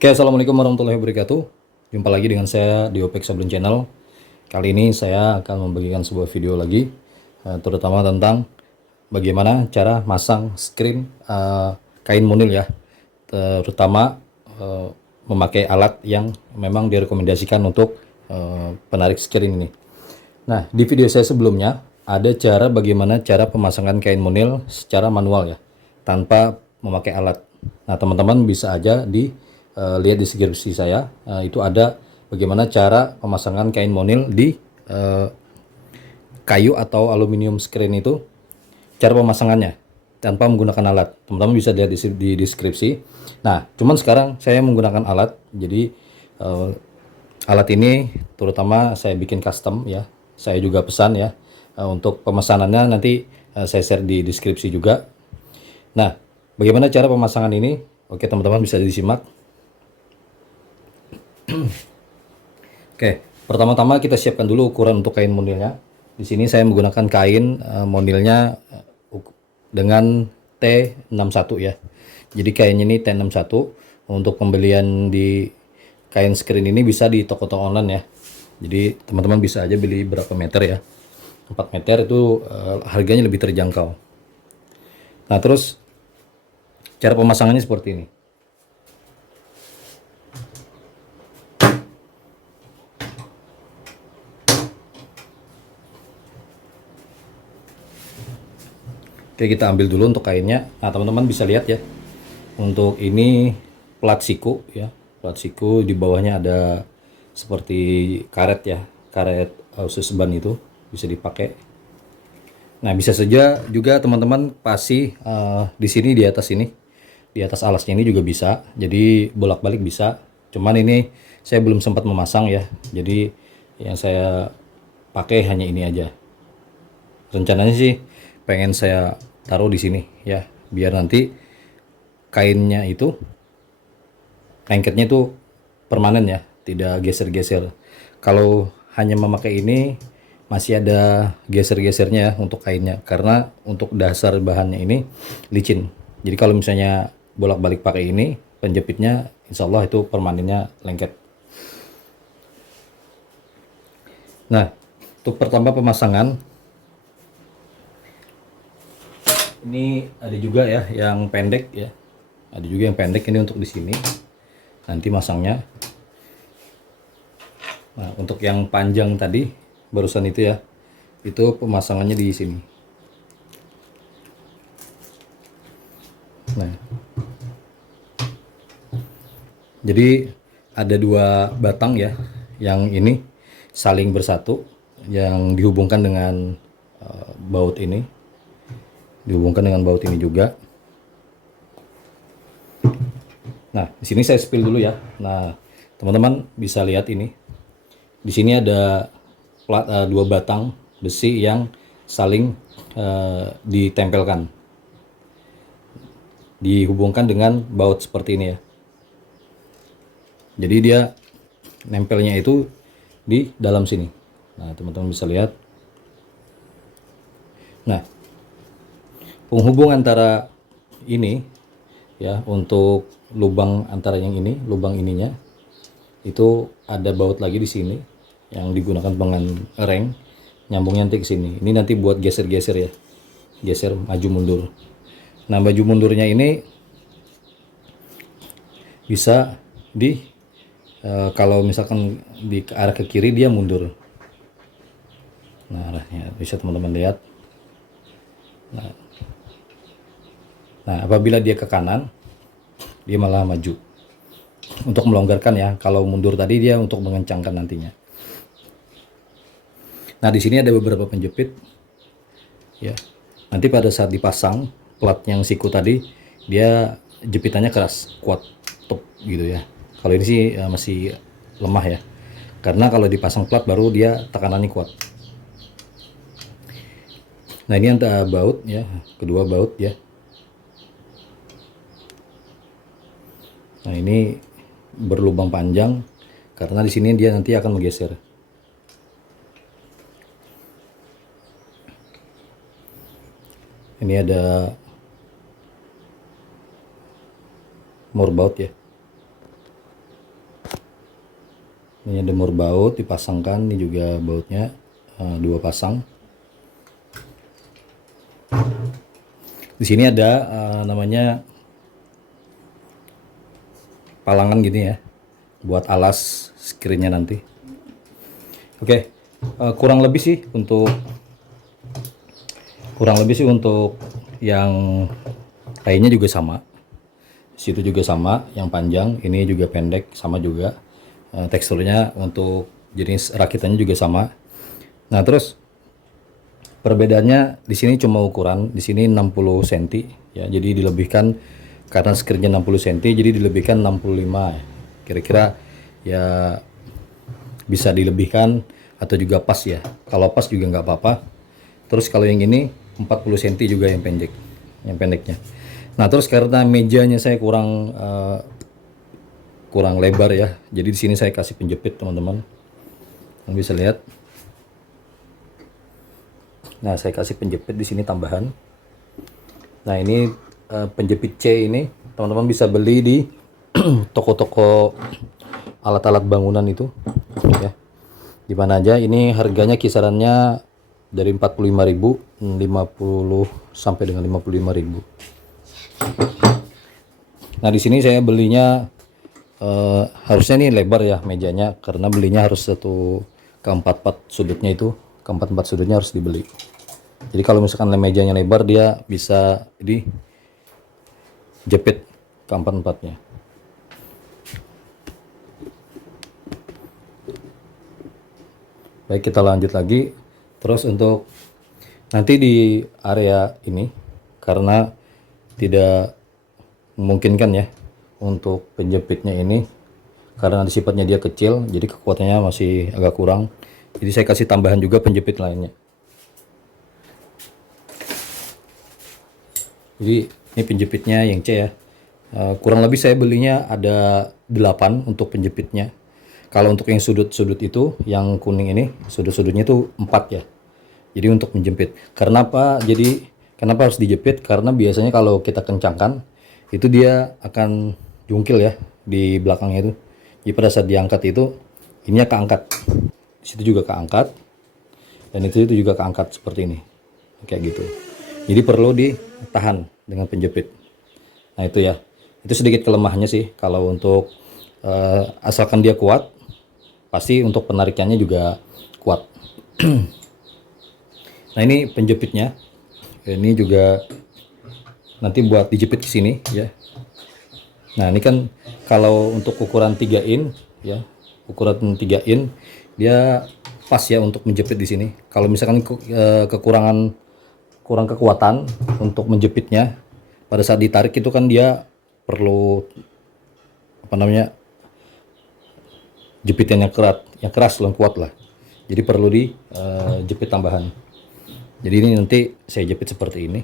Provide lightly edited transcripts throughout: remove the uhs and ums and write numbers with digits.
Oke, assalamualaikum warahmatullahi wabarakatuh. Jumpa lagi dengan saya di Opek Sablon Channel. Kali ini saya akan membagikan sebuah video lagi, terutama tentang bagaimana cara masang screen kain monil ya, terutama memakai alat yang memang direkomendasikan untuk penarik screen ini. Nah, di video saya sebelumnya ada cara bagaimana cara pemasangan kain monil secara manual ya, tanpa memakai alat. Nah, teman-teman bisa aja lihat di deskripsi saya, itu ada bagaimana cara pemasangan kain monil di kayu atau aluminium screen itu, cara pemasangannya tanpa menggunakan alat. Teman-teman bisa lihat di deskripsi. Nah, cuman sekarang saya menggunakan alat, jadi alat ini terutama saya bikin custom ya. Saya juga pesan ya. Untuk pemesanannya nanti saya share di deskripsi juga. Nah, bagaimana cara pemasangan ini? Oke, teman-teman bisa disimak. Oke, pertama-tama kita siapkan dulu ukuran untuk kain monilnya. Di sini saya menggunakan kain monilnya dengan T61 ya. Jadi kainnya ini T61. Untuk pembelian di kain screen ini bisa di toko-toko online ya. Jadi teman-teman bisa aja beli berapa meter ya. 4 meter itu harganya lebih terjangkau. Nah, terus cara pemasangannya seperti ini. Oke, kita ambil dulu untuk kainnya. Nah, teman-teman bisa lihat ya. Untuk ini plat siku ya. Plat siku di bawahnya ada seperti karet ya. Karet khusus ban itu bisa dipakai. Nah, bisa saja juga teman-teman pasti di sini di atas ini. Di atas alasnya ini juga bisa. Jadi bolak-balik bisa. Cuman ini saya belum sempat memasang ya. Jadi yang saya pakai hanya ini aja. Rencananya sih pengen saya taruh di sini ya, biar nanti kainnya itu lengketnya itu permanen ya, tidak geser-geser. Kalau hanya memakai ini masih ada geser-gesernya ya untuk kainnya, karena untuk dasar bahannya ini licin. Jadi kalau misalnya bolak-balik pakai ini, penjepitnya insya Allah itu permanennya lengket. Nah, untuk pertama pemasangan ini ada juga ya yang pendek ya, ada juga yang pendek ini untuk di sini nanti masangnya. Nah, untuk yang panjang tadi barusan itu ya, itu pemasangannya di sini. Nah, jadi ada dua batang ya, yang ini saling bersatu, yang dihubungkan dengan baut ini, dihubungkan dengan baut ini juga. Nah, di sini saya spill dulu ya. Nah, teman-teman bisa lihat ini. Di sini ada dua batang besi yang saling ditempelkan, dihubungkan dengan baut seperti ini ya. Jadi dia nempelnya itu di dalam sini. Nah, teman-teman bisa lihat. Nah, penghubung antara ini ya, untuk lubang antara yang ini, lubang ininya itu ada baut lagi di sini yang digunakan dengan reng, nyambungnya nanti ke sini. Ini nanti buat geser-geser ya, geser maju mundur. Nah, maju mundurnya ini bisa kalau misalkan di arah ke kiri dia mundur. Nah, arahnya bisa teman-teman lihat. Nah, apabila dia ke kanan, dia malah maju. Untuk melonggarkan ya. Kalau mundur tadi dia untuk mengencangkan nantinya. Nah, di sini ada beberapa penjepit ya. Nanti pada saat dipasang plat yang siku tadi, dia jepitannya keras, kuat, top gitu ya. Kalau ini sih masih lemah ya. Karena kalau dipasang plat baru dia tekanannya kuat. Nah, ini antara baut ya, kedua baut ya. Nah, ini berlubang panjang karena di sini dia nanti akan menggeser. Ini ada moorbout ya. Ini ada mur baut dipasangkan, ini juga bautnya 2 pasang. Di sini ada namanya palangan gini ya, buat alas screennya nanti. Oke, kurang lebih sih untuk yang lainnya juga sama. Situ juga sama, yang panjang, ini juga pendek, sama juga. Teksturnya untuk jenis rakitannya juga sama. Nah, terus perbedaannya di sini cuma ukuran, di sini 60 cm ya. Jadi dilebihkan karena screennya 60 cm, jadi dilebihkan 65. Kira-kira ya bisa dilebihkan atau juga pas ya. Kalau pas juga nggak apa-apa. Terus kalau yang ini 40 cm juga yang pendeknya. Nah, terus karena mejanya saya kurang lebar ya. Jadi di sini saya kasih penjepit, teman-teman. Kalian bisa lihat. Nah, saya kasih penjepit di sini tambahan. Nah, ini penjepit C ini teman-teman bisa beli di toko-toko alat-alat bangunan itu ya. Di mana aja, ini harganya kisarannya dari 45.000, 50 sampai dengan 55.000. Nah, di sini saya belinya harusnya ini lebar ya mejanya, karena belinya harus satu keempat sudutnya itu, keempat sudutnya harus dibeli. Jadi kalau misalkan mejanya lebar, dia bisa dijepit keempat-empatnya. Baik, kita lanjut lagi. Terus untuk nanti di area ini, karena tidak memungkinkan ya untuk penjepitnya ini, karena sifatnya dia kecil, jadi kekuatannya masih agak kurang. Jadi saya kasih tambahan juga penjepit lainnya. Jadi ini penjepitnya yang C ya. Kurang lebih saya belinya ada 8 untuk penjepitnya. Kalau untuk yang sudut-sudut itu, yang kuning ini, sudut-sudutnya itu 4 ya. Jadi untuk menjepit. Karena apa? Jadi kenapa harus dijepit? Karena biasanya kalau kita kencangkan, itu dia akan jungkil ya di belakangnya itu. Jadi pada saat diangkat itu, ininya keangkat. Di situ juga keangkat. Dan itu juga keangkat seperti ini. Kayak gitu. Jadi perlu ditahan dengan penjepit. Nah, itu ya. Itu sedikit kelemahannya sih. Kalau untuk asalkan dia kuat, pasti untuk penarikannya juga kuat. Nah, ini penjepitnya. Ini juga nanti buat dijepit ke sini ya. Nah, ini kan kalau untuk ukuran 3 in ya, ukuran 3 in dia pas ya untuk menjepit di sini. Kalau misalkan kurang kekuatan untuk menjepitnya, pada saat ditarik itu kan dia perlu jepitan yang keras dan kuat lah. Jadi perlu dijepit tambahan. Jadi ini nanti saya jepit seperti ini.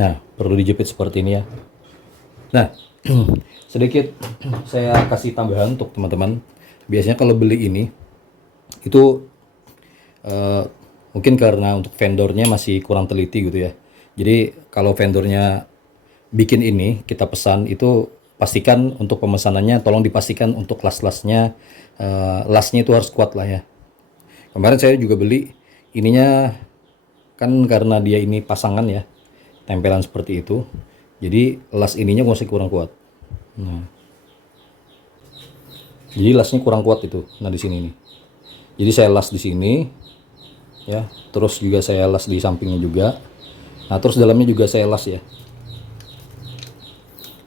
Nah, perlu dijepit seperti ini ya. Nah, sedikit saya kasih tambahan untuk teman-teman. Biasanya kalau beli ini itu mungkin karena untuk vendornya masih kurang teliti gitu ya. Jadi kalau vendornya bikin ini, kita pesan itu, pastikan untuk pemesanannya tolong dipastikan untuk lasnya itu harus kuat lah ya. Kemarin saya juga beli ininya, kan karena dia ini pasangan ya, tempelan seperti itu, jadi las ininya masih kurang kuat. Nah, jadi lasnya kurang kuat itu. Nah, di sini nih, jadi saya las di sini ya, terus juga saya las di sampingnya juga. Nah, terus dalamnya juga saya las ya.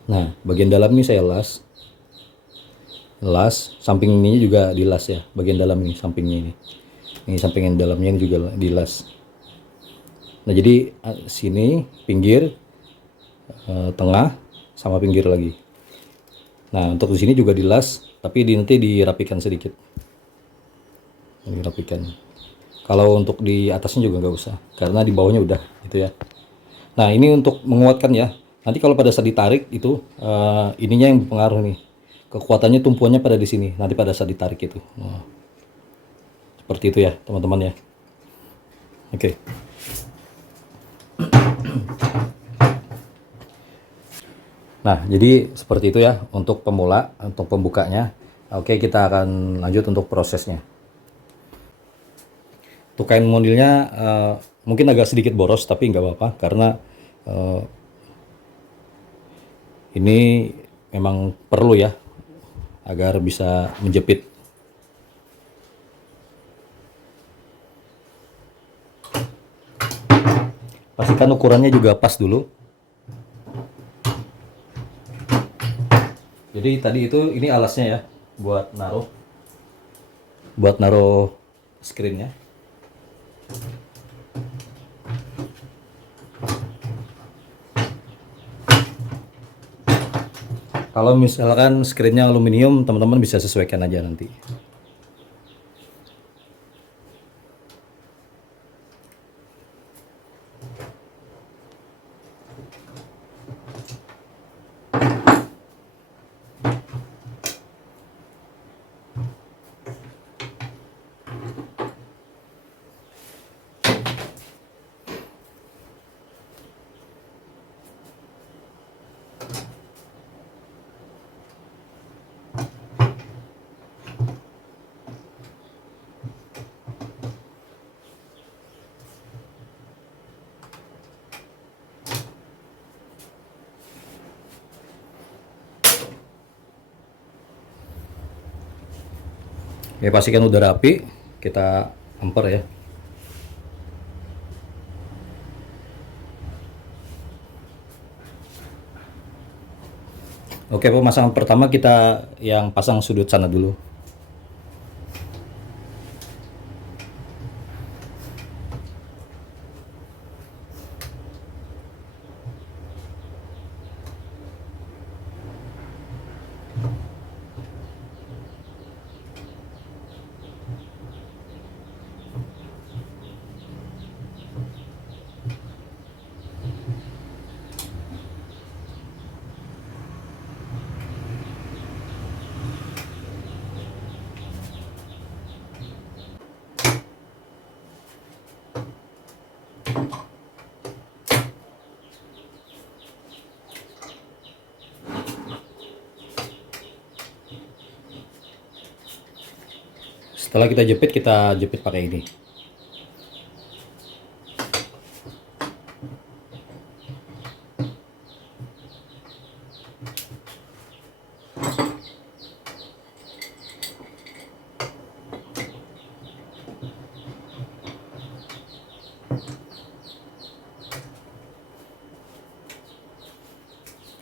Nah, bagian dalam ini saya las, samping ini juga dilas ya, bagian dalam ini, sampingnya ini samping dalamnya ini juga dilas. Nah, jadi sini pinggir, tengah, sama pinggir lagi. Nah, untuk di sini juga dilas, tapi nanti dirapikan sedikit. Dirapikan. Kalau untuk di atasnya juga nggak usah, karena di bawahnya udah gitu ya. Nah, ini untuk menguatkan ya. Nanti kalau pada saat ditarik itu ininya yang berpengaruh nih. Kekuatannya, tumpuannya pada di sini. Nanti pada saat ditarik itu. Nah, seperti itu ya, teman-teman ya. Oke. Nah, jadi seperti itu ya untuk pemula, untuk pembukanya. Oke, kita akan lanjut untuk prosesnya. Untuk kain monilnya mungkin agak sedikit boros, tapi nggak apa-apa karena eh, ini memang perlu ya agar bisa menjepit. Pastikan ukurannya juga pas dulu. Jadi tadi itu ini alasnya ya buat naruh screennya. Kalau misalkan screennya aluminium, teman-teman bisa sesuaikan aja nanti. Ya pastikan udah rapi, kita amper ya. Oke, pemasangan pertama kita yang pasang sudut sana dulu. Setelah kita jepit pakai ini.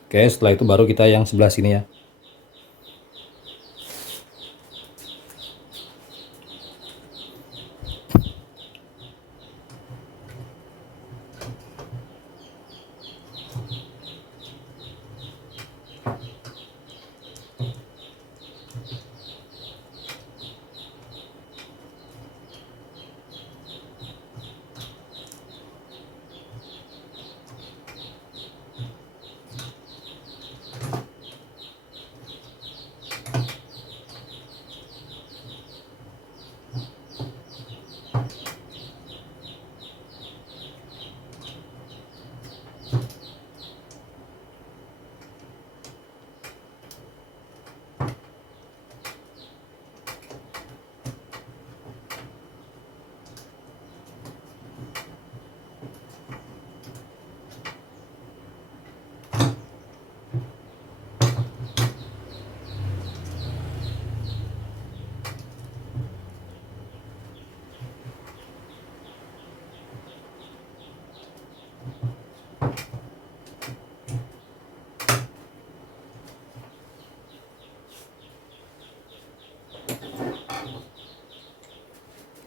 Oke, setelah itu baru kita yang sebelah sini ya.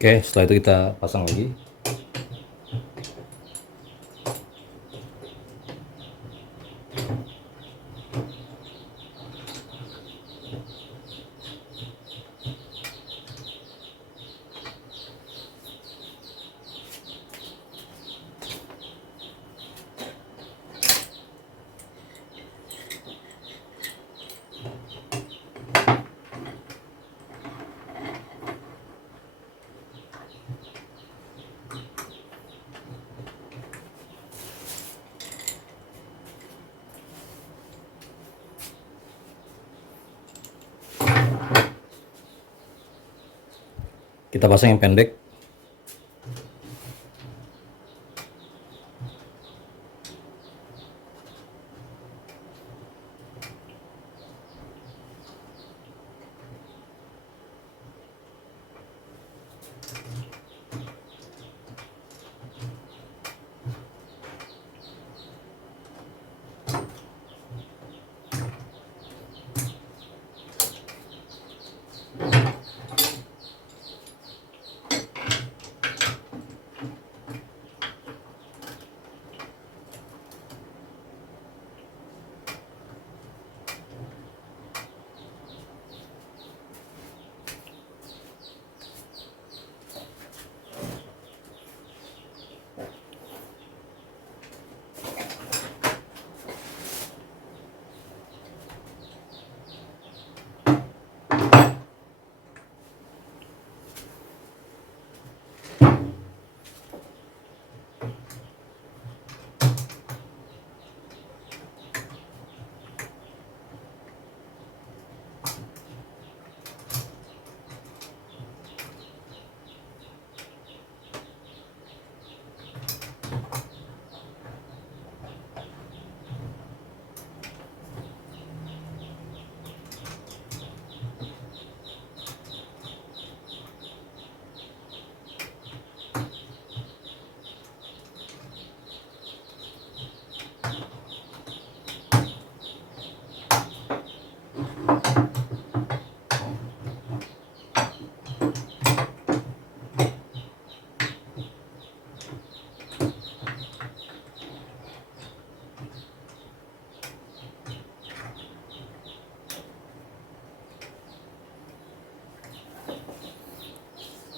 Oke, setelah itu kita pasang lagi. Kita pasang yang pendek.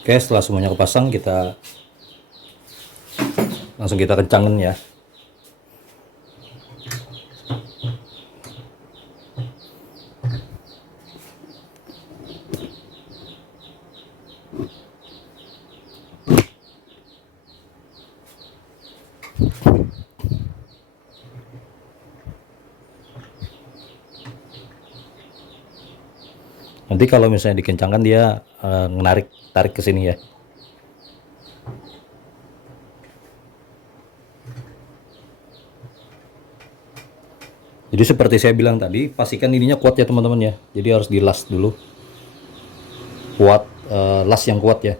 Oke, setelah semuanya kepasang, kita langsung kita kencangin ya. Nanti kalau misalnya dikencangkan dia tarik ke sini ya. Jadi seperti saya bilang tadi, pastikan ininya kuat ya teman-teman ya. Jadi harus dilas dulu. Kuat, las yang kuat ya.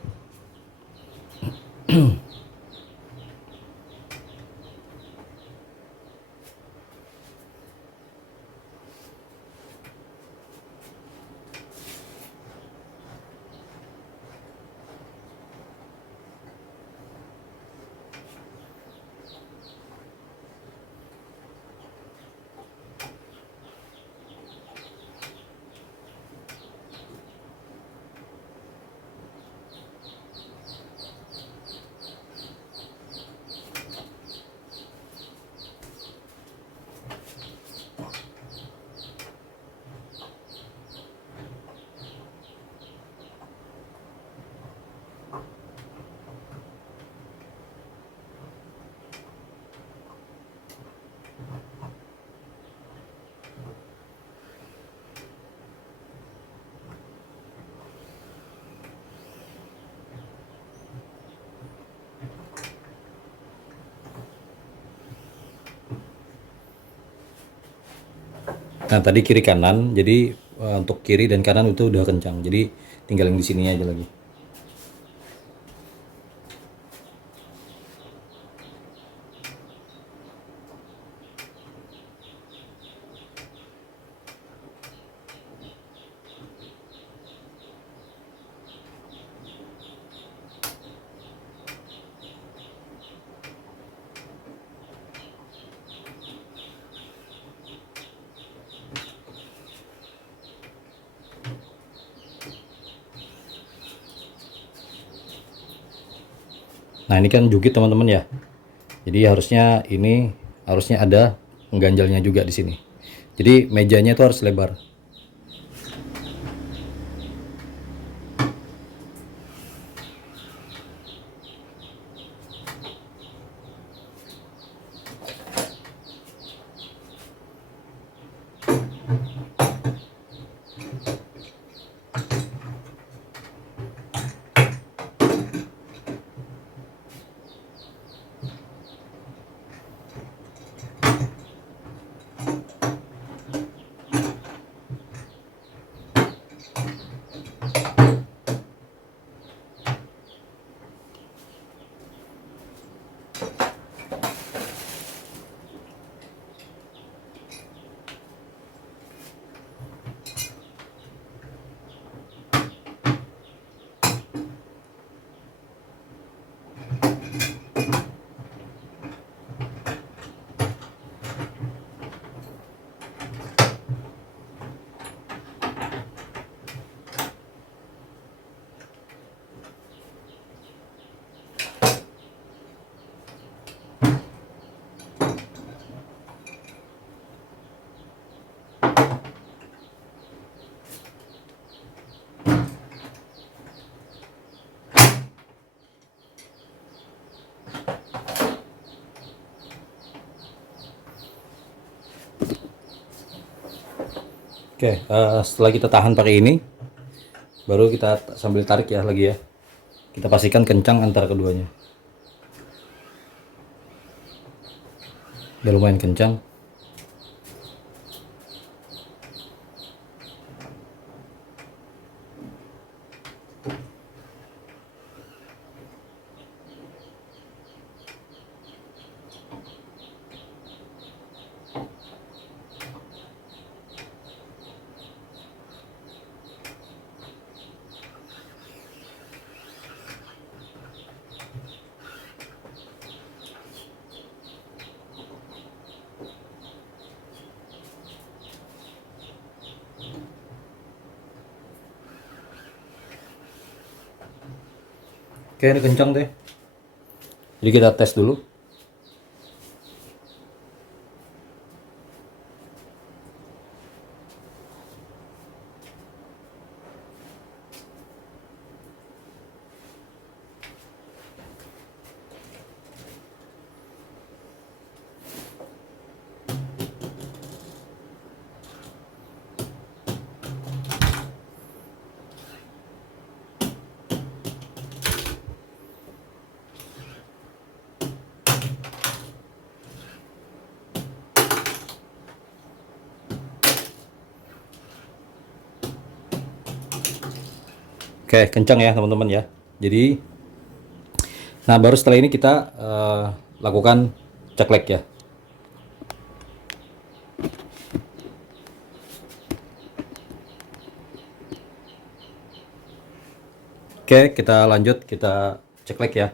Nah, tadi kiri kanan. Jadi untuk kiri dan kanan itu udah kencang. Jadi tinggal yang di sini aja lagi. Nah, ini kan jukit teman-teman ya. Jadi harusnya ada pengganjalnya juga di sini. Jadi mejanya itu harus lebar. Oke, setelah kita tahan pakai ini, baru kita sambil tarik ya lagi ya. Kita pastikan kencang antara keduanya. Udah lumayan kencang. Oke, ini kencang deh. Jadi kita tes dulu. Oke, kencang ya teman-teman ya. Jadi, nah baru setelah ini kita lakukan ceklek ya. Oke, kita lanjut, kita ceklek ya.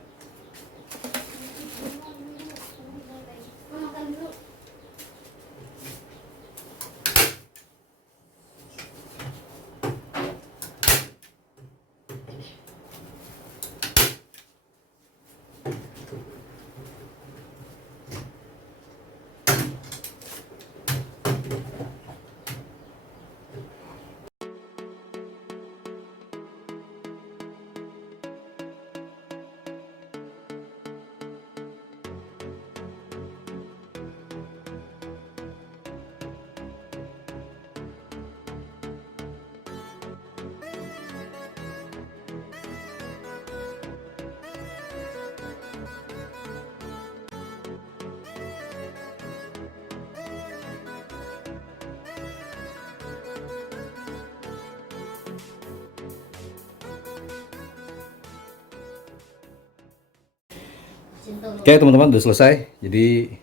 Oke teman-teman, udah selesai. Jadi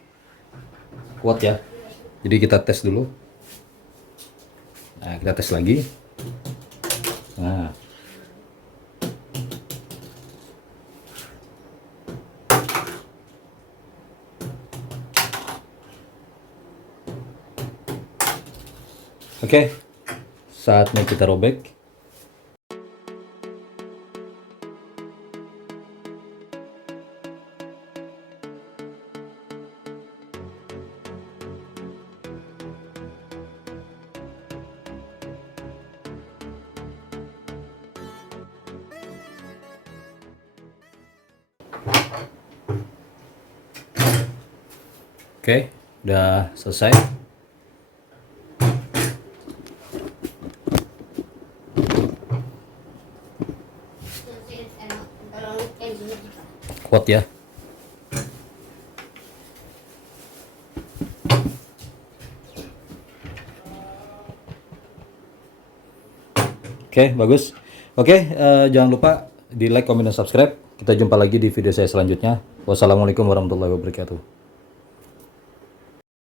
kuat ya. Jadi kita tes dulu. Nah, kita tes lagi. Nah, oke, saatnya kita robek. Oke, udah selesai. Kuat ya. Oke, bagus. Oke, jangan lupa di like, komen, dan subscribe. Kita jumpa lagi di video saya selanjutnya. Wassalamualaikum warahmatullahi wabarakatuh.